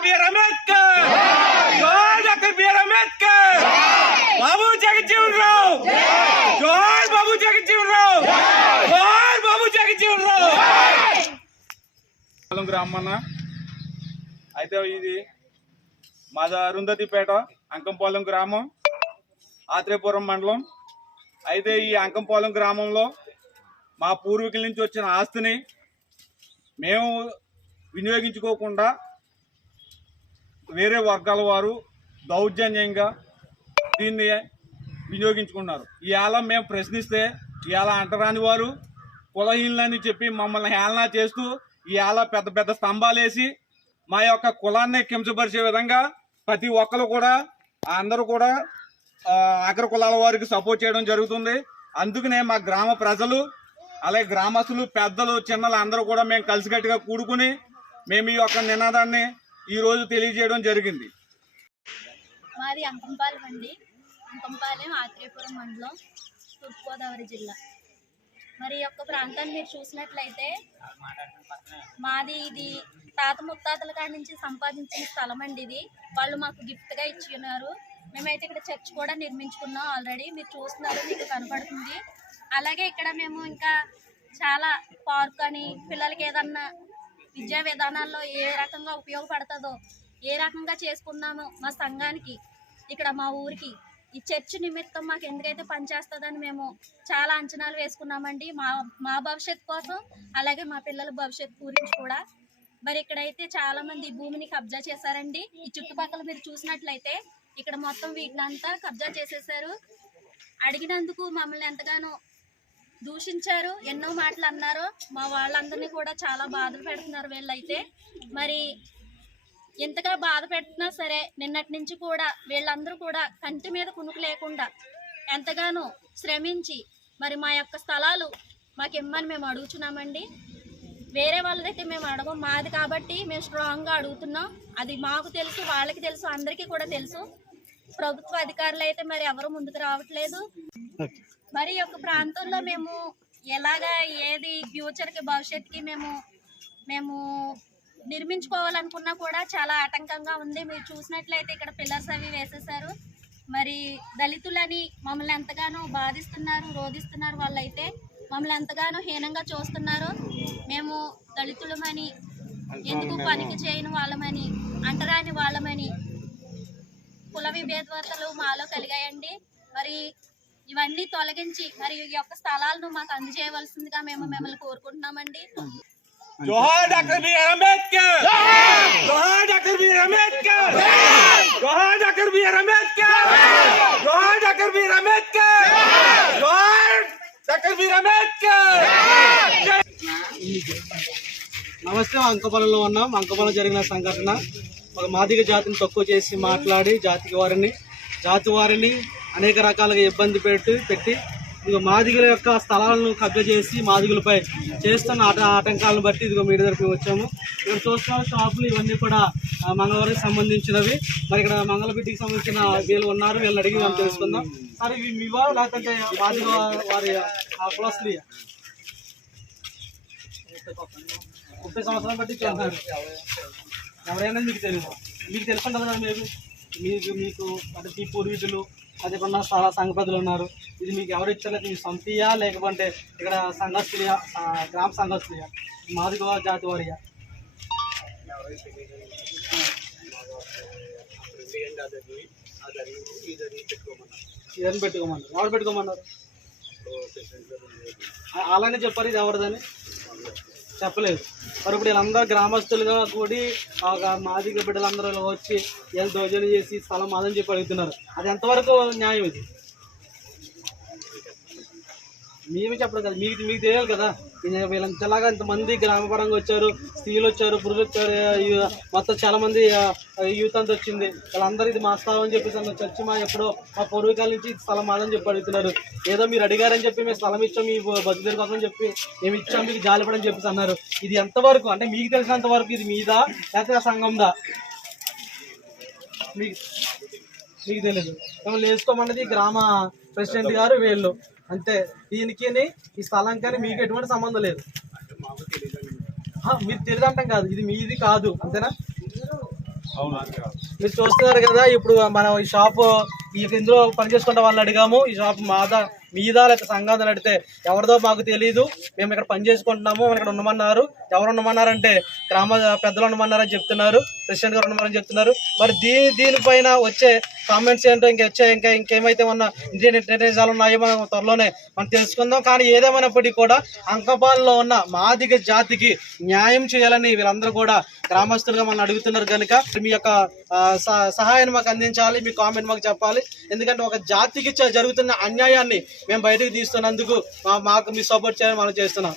Doctor BR Ambedkar జోహార్ doctor B R Ambedkar Babu Jagjivan Rao జోహార్ బాబు జగజ్జీవన్ రావు జోహార్ బాబు జగజ్జీవన్ రావు పాలెం గ్రామన్న అయితే ఇది మాది అరుంధతిపేట అంకంపాలెం గ్రామం ఆత్రేయపురం మండలం. అయితే ఈ అంకంపాలెం గ్రామంలో మా పూర్వీకుల నుంచి వచ్చిన ఆస్తిని మేము వినియోగించుకోకుండా వేరే వర్గాల వారు దౌర్జన్యంగా దీన్ని వినియోగించుకున్నారు. ఇవాళ మేము ప్రశ్నిస్తే ఇవాళ అంటరాని వారు కులహీనులని చెప్పి మమ్మల్ని హేళన చేస్తూ ఇవాళ పెద్ద పెద్ద స్తంభాలు వేసి మా యొక్క కులాన్ని కించపరిచే విధంగా ప్రతి ఒక్కరు కూడా అందరూ కూడా అగ్ర కులాల వారికి సపోర్ట్ చేయడం జరుగుతుంది. అందుకనే మా గ్రామ ప్రజలు అలాగే గ్రామస్తులు పెద్దలు చిన్నలు అందరూ కూడా మేము కలిసికట్టుగా కూడుకుని మేము ఈ యొక్క నినాదాన్ని ఈ రోజు తెలియజేయడం జరిగింది. మాది అంకంపాలెం అండి. అంకంపాలెం ఆత్రేయపురం మండలం తూర్పుగోదావరి జిల్లా. మరి యొక్క ప్రాంతాన్ని మీరు చూసినట్లయితే మాది ఇది తాత ముత్తాతల కాడి నుంచి సంపాదించిన స్థలం అండి ఇది. వాళ్ళు మాకు గిఫ్ట్గా ఇచ్చి ఉన్నారు మేమైతే ఇక్కడ చర్చ్ కూడా నిర్మించుకున్నాం ఆల్రెడీ మీరు చూస్తున్నారు మీకు కనపడుతుంది. అలాగే ఇక్కడ మేము ఇంకా చాలా పార్క్ అని పిల్లలకి ఏదన్నా విద్యా విధానాల్లో ఏ రకంగా ఉపయోగపడుతుందో ఏ రకంగా చేసుకున్నామో మా సంఘానికి ఇక్కడ మా ఊరికి ఈ చర్చ్ నిమిత్తం మాకు ఎందుకైతే పనిచేస్తుందని మేము చాలా అంచనాలు వేసుకున్నామండి. మా మా భవిష్యత్తు కోసం అలాగే మా పిల్లల భవిష్యత్ గురించి కూడా. మరి ఇక్కడైతే చాలా మంది భూమిని కబ్జా చేశారండి. ఈ చుట్టుపక్కల మీరు చూసినట్లయితే ఇక్కడ మొత్తం వీటిని అంతా కబ్జా చేసేసారు అడిగినందుకు మమ్మల్ని ఎంతగానో దూషించారు ఎన్నో మాటలు అన్నారు మా వాళ్ళందరినీ కూడా చాలా బాధలు పెడుతున్నారు వీళ్ళైతే. మరి ఎంతగా బాధ పెట్టినా సరే నిన్నటి నుంచి కూడా వీళ్ళందరూ కూడా కంటి మీద కునుకు లేకుండా ఎంతగానో శ్రమించి మరి మా యొక్క స్థలాలు మాకు ఇమ్మని మేము అడుగుతున్నామండి వేరే వాళ్ళదైతే మేము అడగం మాది కాబట్టి మేము స్ట్రాంగ్గా అడుగుతున్నాం. అది మాకు తెలుసు వాళ్ళకి తెలుసు అందరికీ కూడా తెలుసు. ప్రభుత్వ అధికారులు అయితే మరి ఎవరు ముందుకు రావట్లేదు. మరి యొక్క ప్రాంతంలో మేము ఎలాగా ఏది ఫ్యూచర్కి భవిష్యత్తుకి మేము మేము నిర్మించుకోవాలనుకున్నా కూడా చాలా ఆటంకంగా ఉంది. మీరు చూసినట్లయితే ఇక్కడ పిల్లర్స్ అవి వేసేసారు మరి దళితులని మమ్మల్ని ఎంతగానో బాధిస్తున్నారు రోధిస్తున్నారు వాళ్ళైతే మమ్మల్ని ఎంతగానో హీనంగా చూస్తున్నారు. మేము దళితులమని ఎందుకు పనికి చేయని వాళ్ళమని అంటరాని వాళ్ళమని కుల విభేదతలు మాలో కలిగాయండి. మరి ఇవన్నీ తొలగించి మరి ఈ యొక్క స్థలాలను మాకు అందజేయవలసిందిగా మేము మిమ్మల్ని కోరుకుంటున్నామండి. జోహార్ డాక్టర్ బిఆర్ అంబేద్కర్! జోహార్! Doctor B R Ambedkar! జోహార్! Doctor B R Ambedkar! జోహార్! Doctor B R Ambedkar! జోహార్! Doctor B R Ambedkar! నమస్తే అంకపల్లిలో ఉన్నాం. అంకపల్లి జరిగిన సంఘటన. ఒక మాదిగ జాతిని తక్కువ చేసి మాట్లాడి జాతికి వారిని జాతి వారిని అనేక రకాలుగా ఇబ్బంది పెట్టి పెట్టి ఇదిగో మాదిగల యొక్క స్థలాలను కబ్జా చేసి మాదిగులపై చేస్తున్న ఆట ఆటంకాలను బట్టి ఇదిగో మీ దగ్గరికి వచ్చాము. ఇక్కడ చూస్తున్న షాపులు ఇవన్నీ కూడా మంగళవారికి సంబంధించినవి. మరి ఇక్కడ మంగళబిడ్డికి సంబంధించిన వీళ్ళు ఉన్నారు వీళ్ళని అడిగి మనం తెలుసుకుందాం. సరే ఇవి మీవా లేకపోతే మాదిగ వారి ఆ ముప్పై సంవత్సరాలు బట్టి ఎవరైనా మీకు తెలుసు మీకు తెలుసు కదా మీరు మీకు మీకు అంటే మీ పూర్వీకులు అదే కొన్న చాలా సంఘపతులు ఉన్నారు. ఇది మీకు ఎవరు ఇచ్చారో మీ సొంతయా లేకపోతే ఇక్కడ సంఘస్థులియా ఆ, గ్రామ సంఘస్థులియా? మాదిగ జాతి వారియా ఇదని పెట్టుకోమన్నారు. ఎవరు పెట్టుకోమన్నారు? అలానే చెప్పారు ఇది ఎవరిదని? చెప్పలేదు. మరి ఇప్పుడు వీళ్ళందరూ గ్రామస్తులుగా కూడి ఒక మాదిగ బిడ్డలందరూ వచ్చి వీళ్ళు దోజనం చేసి స్థలం మాదని చెప్పి అడుగుతున్నారు. అది ఎంతవరకు న్యాయం ఇది? మేమే చెప్పడం కదా మీకు మీకు తెలియాలి కదా. వీళ్ళంతలాగా ఇంతమంది గ్రామపరంగా వచ్చారు స్త్రీలు వచ్చారు పురుషులు వచ్చారు మొత్తం చాలా మంది యూత్ అంతా వచ్చింది. వాళ్ళందరూ ఇది మా స్థలం అని చెప్పేసి అన్న చర్చి మా ఎప్పుడో మా పూర్వీకాల నుంచి స్థలం మాదని చెప్పి అడుగుతున్నారు. ఏదో మీరు అడిగారని చెప్పి మేము స్థలం ఇచ్చాం మీ బతుకుదేరు కోసం చెప్పి మేము ఇచ్చాం మీకు జాలిపడని చెప్పేసి అన్నారు. ఇది ఎంతవరకు అంటే మీకు తెలిసినంత వరకు ఇది మీదా లేకపోతే సంఘందా? మీకు మీకు తెలియదు మిమ్మల్ని వేసుకోమన్నది గ్రామ ప్రెసిడెంట్ గారు వీళ్ళు. అంతే దీనికి ఈ స్థలం కానీ మీకు ఎటువంటి సంబంధం లేదు. మీరు తెలియదు అంటాం కాదు. ఇది మీది కాదు. అంతేనా? మీరు చూస్తున్నారు కదా ఇప్పుడు మనం ఈ షాప్ ఈ ఇందులో పనిచేసుకుంటే వాళ్ళని అడిగాము. ఈ షాప్ మాదా మీదా లేక సంఘాన్ని అడిగితే ఎవరిదో మాకు తెలియదు మేము ఇక్కడ పని చేసుకుంటున్నాము ఇక్కడ ఉండమన్నారు. ఎవరు ఉండమన్నారంటే గ్రామ పెద్దలు ఉండమన్నారని చెప్తున్నారు ప్రెసిడెంట్ గారు ఉండమని చెప్తున్నారు. మరి దీ దీనిపైన వచ్చే కామెంట్స్ ఏంటో ఇంకా వచ్చే ఇంకా ఇంకేమైతే ఉన్న ఇండియన్ నిర్ణయాలు ఉన్నాయో మనం త్వరలోనే మనం తెలుసుకుందాం. కానీ ఏదేమైనప్పటికీ కూడా అంకపాలలో ఉన్న మాదిగ జాతికి న్యాయం చేయాలని వీళ్ళందరూ కూడా గ్రామస్తులుగా మనం అడుగుతున్నారు కనుక మీ యొక్క సహాయాన్ని మాకు అందించాలి మీ కామెంట్ మాకు చెప్పాలి. ఎందుకంటే ఒక జాతికి జరుగుతున్న అన్యాయాన్ని మేము బయటకు తీస్తున్నందుకు మా- మాకు మీ సపోర్ట్ చేయాలని మనం చేస్తున్నాం.